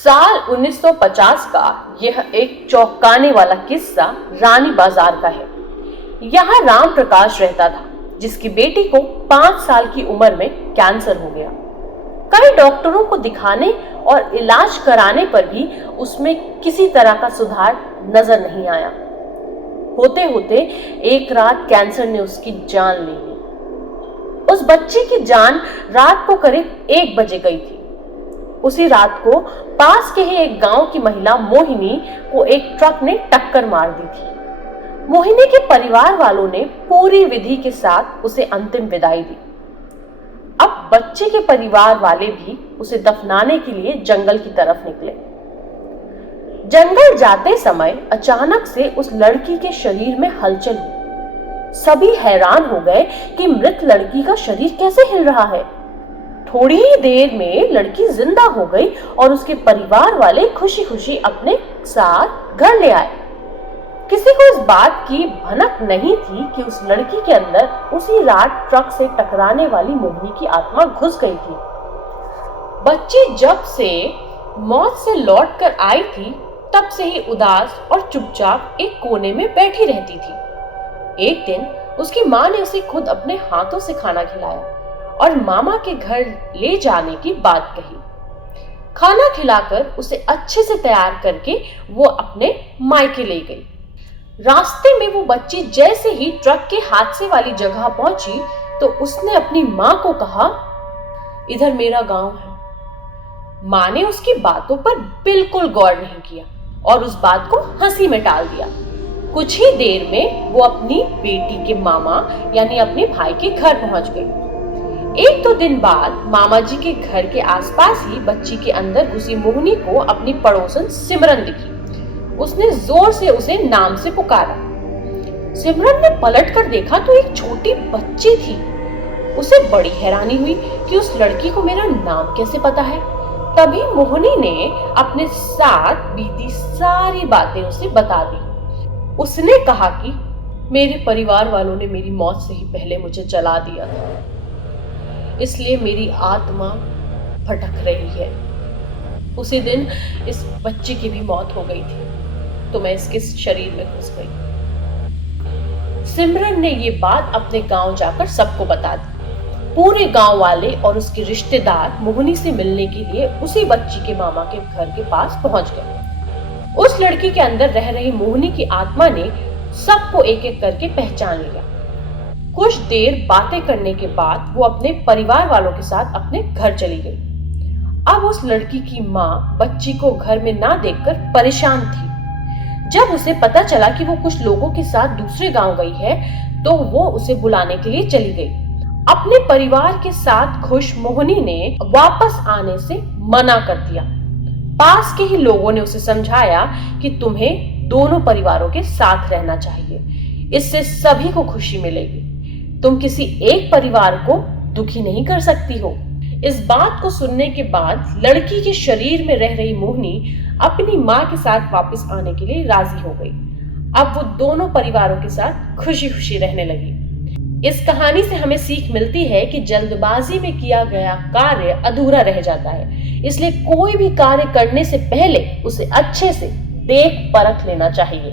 साल 1950 का यह एक चौंकाने वाला किस्सा रानी बाजार का है। यहाँ राम प्रकाश रहता था, जिसकी बेटी को 5 साल की उम्र में कैंसर हो गया। कई डॉक्टरों को दिखाने और इलाज कराने पर भी उसमें किसी तरह का सुधार नजर नहीं आया। होते होते एक रात कैंसर ने उसकी जान ले ली। उस बच्ची की जान रात को करीब 1 बजे गई थी। उसी रात को पास के ही एक गांव की महिला मोहिनी को एक ट्रक ने टक्कर मार दी थी। मोहिनी के परिवार वालों ने पूरी विधि के साथ उसे अंतिम विदाई दी। अब बच्चे के परिवार वाले भी उसे दफनाने के लिए जंगल की तरफ निकले। जंगल जाते समय अचानक से उस लड़की के शरीर में हलचल हुई। सभी हैरान हो गए कि मृत लड़की का शरीर कैसे हिल रहा है। थोड़ी ही देर में लड़की जिंदा हो गई और उसके परिवार वाले खुशी खुशी अपने साथ घर ले आए। किसी को इस बात की भनक नहीं थी कि उस लड़की के अंदर उसी रात ट्रक से टकराने वाली मोहिनी की आत्मा घुस गई थी। बच्ची जब से मौत से लौट कर आई थी, तब से ही उदास और चुपचाप एक कोने में बैठी रहती थी। एक दिन उसकी माँ ने उसे खुद अपने हाथों से खाना खिलाया और मामा के घर ले जाने की बात कही। खाना खिलाकर उसे अच्छे से तैयार करके वो अपने मायके ले गई। रास्ते में वो बच्ची जैसे ही ट्रक के हादसे वाली जगह पहुंची तो उसने अपनी माँ को कहा, इधर मेरा गांव है। माँ ने उसकी बातों पर बिल्कुल गौर नहीं किया और उस बात को हंसी में टाल दिया। कुछ ही देर में वो अपनी बेटी के मामा यानी अपने भाई के घर पहुंच गई। 1-2 दिन बाद मामा जी के घर के आसपास ही बच्ची के अंदर घुसी मोहिनी को अपनी पड़ोसन सिमरन दिखी। उसने जोर से उसे नाम से पुकारा। सिमरन ने पलटकर देखा तो एक छोटी बच्ची थी। उसे बड़ी हैरानी हुई कि उस लड़की को मेरा नाम कैसे पता है। तभी मोहिनी ने अपने साथ बीती सारी बातें उसे बता दी। उसने कहा कि मेरे परिवार वालों ने मेरी मौत से ही पहले मुझे जला दिया था, इसलिए मेरी आत्मा भटक रही है। उसी दिन इस बच्चे की भी मौत हो गई थी तो मैं इसके शरीर में घुस गई। सिमरन ने ये बात अपने गांव जाकर सबको बता दी। पूरे गांव वाले और उसके रिश्तेदार मोहिनी से मिलने के लिए उसी बच्ची के मामा के घर के पास पहुंच गए। उस लड़की के अंदर रह रही मोहिनी की आत्मा ने सबको एक एक करके पहचान लिया। कुछ देर बातें करने के बाद वो अपने परिवार वालों के साथ अपने घर चली गई। अब उस लड़की की माँ बच्ची को घर में ना देखकर परेशान थी। जब उसे पता चला कि वो कुछ लोगों के साथ दूसरे गांव गई है तो वो उसे बुलाने के लिए चली गई। अपने परिवार के साथ खुश मोहिनी ने वापस आने से मना कर दिया। पास के ही लोगों ने उसे समझाया कि तुम्हें दोनों परिवारों के साथ रहना चाहिए, इससे सभी को खुशी मिलेगी। तुम किसी एक परिवार को दुखी नहीं कर सकती हो। इस बात को सुनने के बाद लड़की के शरीर में रह रही मोहिनी अपनी माँ के साथ वापस आने के लिए राजी हो गई। अब वो दोनों परिवारों के साथ खुशी खुशी रहने लगी। इस कहानी से हमें सीख मिलती है कि जल्दबाजी में किया गया कार्य अधूरा रह जाता है, इसलिए कोई भी कार्य करने से पहले उसे अच्छे से देख परख लेना चाहिए।